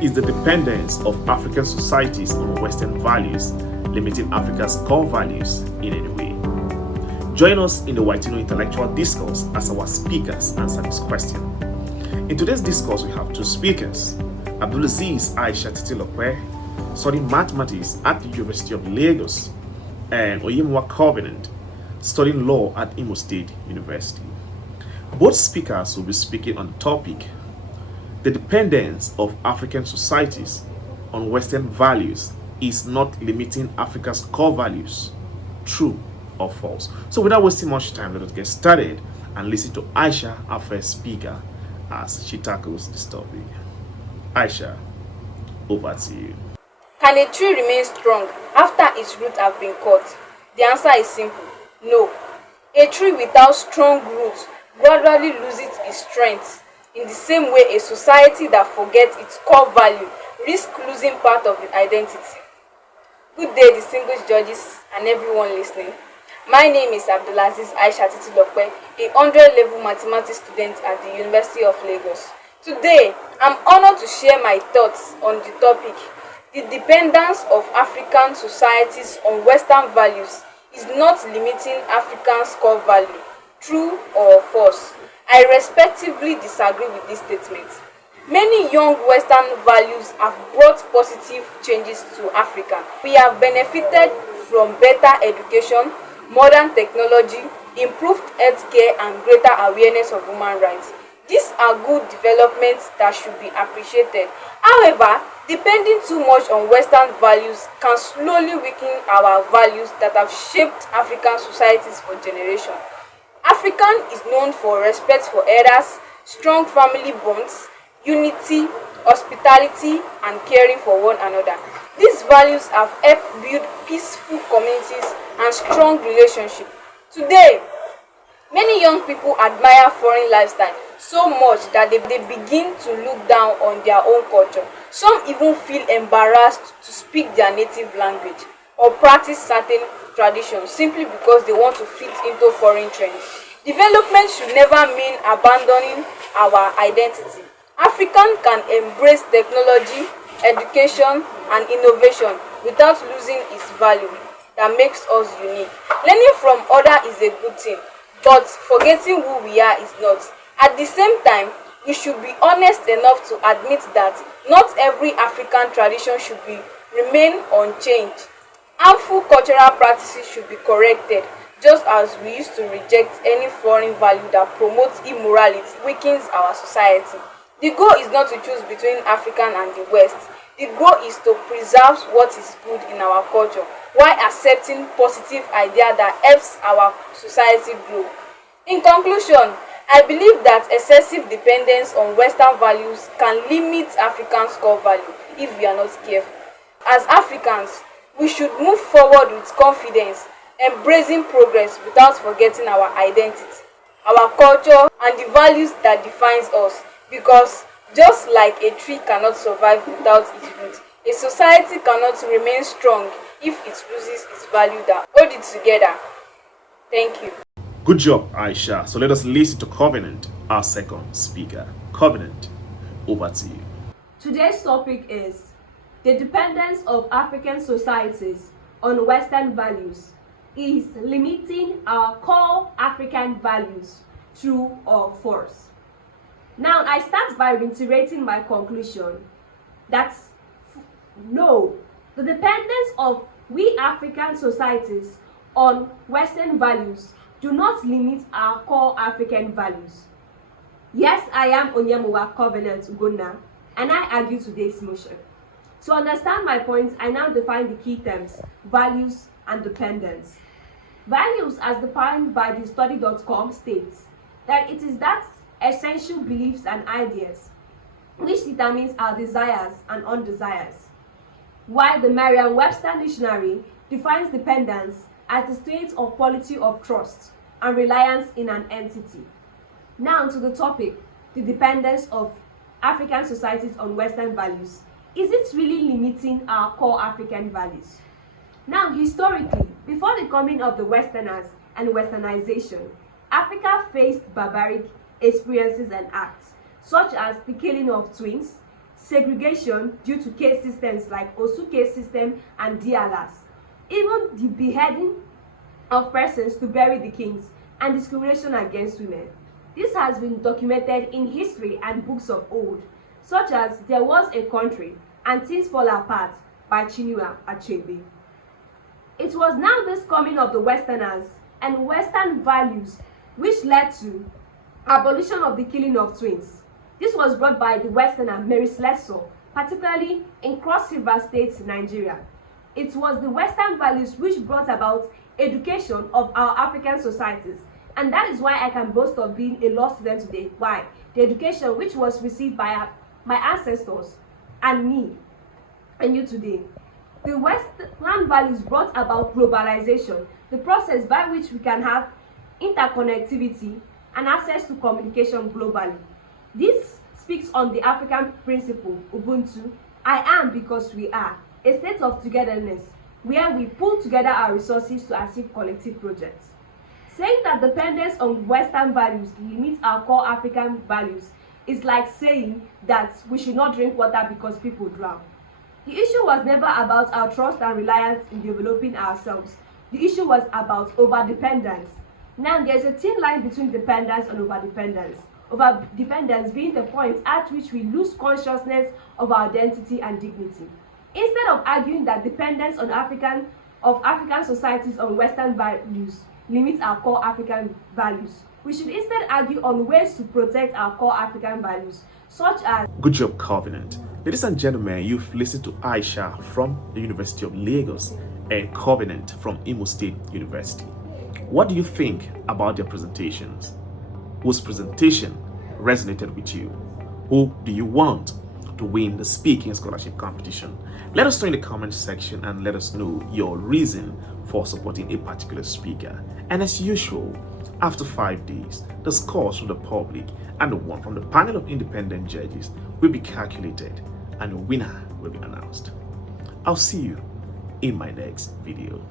Is the dependence of African societies on Western values limiting Africa's core values in any way? Join us in the Waitino Intellectual Discourse as our speakers answer this question. In today's discourse, we have two speakers. Abdulaziz Aisha studying mathematics at the University of Lagos, and Oyemwa Covenant, studying law at Imo State University. Both speakers will be speaking on the topic, the dependence of African societies on Western values is not limiting Africa's core values. True or false? So without wasting much time, let us get started and listen to Aisha, our first speaker, as she tackles this topic. Aisha, over to you. Can a tree remain strong after its roots have been cut? The answer is simple: no. A tree without strong roots gradually loses its strength. In the same way, a society that forgets its core value risks losing part of its identity. Good day, distinguished judges and everyone listening. My name is Abdulaziz Aisha, a 100-level mathematics student at the University of Lagos. Today, I'm honored to share my thoughts on the topic, the dependence of African societies on Western values is not limiting Africans' core value. True or false? I respectively disagree with this statement. Many young Western values have brought positive changes to Africa. We have benefited from better education, modern technology, improved healthcare, and greater awareness of human rights. These are good developments that should be appreciated. However, depending too much on Western values can slowly weaken our values that have shaped African societies for generations. African is known for respect for elders, strong family bonds, unity, hospitality, and caring for one another. These values have helped build peaceful communities and strong relationships. Today, many young people admire foreign lifestyle so much that they begin to look down on their own culture. Some even feel embarrassed to speak their native language or practice certain traditions simply because they want to fit into foreign trends. Development should never mean abandoning our identity. African can embrace technology, education, and innovation without losing its value that makes us unique. Learning from others is a good thing, but forgetting who we are is not. At the same time, we should be honest enough to admit that not every African tradition should remain unchanged. Harmful cultural practices should be corrected, just as we used to reject any foreign value that promotes immorality, weakens our society. The goal is not to choose between African and the West. The goal is to preserve what is good in our culture while accepting positive ideas that helps our society grow. In conclusion, I believe that excessive dependence on Western values can limit Africans' core value if we are not careful. As Africans, we should move forward with confidence, embracing progress without forgetting our identity, our culture, and the values that defines us. Because just like a tree cannot survive without its roots, a society cannot remain strong if it loses its value that hold it together. Thank you. Good job, Aisha. So let us listen to Covenant, our second speaker. Covenant, over to you. Today's topic is the dependence of African societies on Western values is limiting our core African values. True or false? Now, I start by reiterating my conclusion that no, the dependence of we African societies on Western values do not limit our core African values. Yes, I am Onyemuwa Covenant Ugonna, and I argue today's motion. To understand my points, I now define the key terms, values and dependence. Values, as defined by the study.com, states that it is that essential beliefs and ideas which determines our desires and undesires, while the Merriam-Webster dictionary defines dependence as the state or quality of trust and reliance in an entity. Now to the topic, the dependence of African societies on Western values. Is it really limiting our core African values? Now, historically, before the coming of the Westerners and Westernization, Africa faced barbaric experiences and acts, such as the killing of twins, segregation due to caste systems like Osu caste system and Dialas, even the beheading of persons to bury the kings, and discrimination against women. This has been documented in history and books of old, such as There Was a Country and Things Fall Apart by Chinua Achebe. It was now this coming of the Westerners and Western values which led to abolition of the killing of twins. This was brought by the Westerner Mary Slessor, particularly in Cross River State, Nigeria. It was the Western values which brought about education of our African societies, and that is why I can boast of being a law student today. Why? The education which was received by my ancestors and me and you today. The Western values brought about globalization, the process by which we can have interconnectivity and access to communication globally. This speaks on the African principle, Ubuntu, I am because we are, a state of togetherness where we pull together our resources to achieve collective projects. Saying that dependence on Western values limits our core African values is like saying that we should not drink water because people drown. The issue was never about our trust and reliance in developing ourselves. The issue was about overdependence. Now there's a thin line between dependence and overdependence. Overdependence being the point at which we lose consciousness of our identity and dignity. Instead of arguing that dependence on African societies on Western values limits our core African values, we should instead argue on ways to protect our core African values, such as... Good job, Covenant. Ladies and gentlemen, you've listened to Aisha from the University of Lagos and Covenant from Imo State University. What do you think about their presentations? Whose presentation resonated with you? Who do you want to win the speaking scholarship competition? Let us know in the comment section and let us know your reason for supporting a particular speaker. And as usual, after 5 days, the scores from the public and the one from the panel of independent judges will be calculated and the winner will be announced. I'll see you in my next video.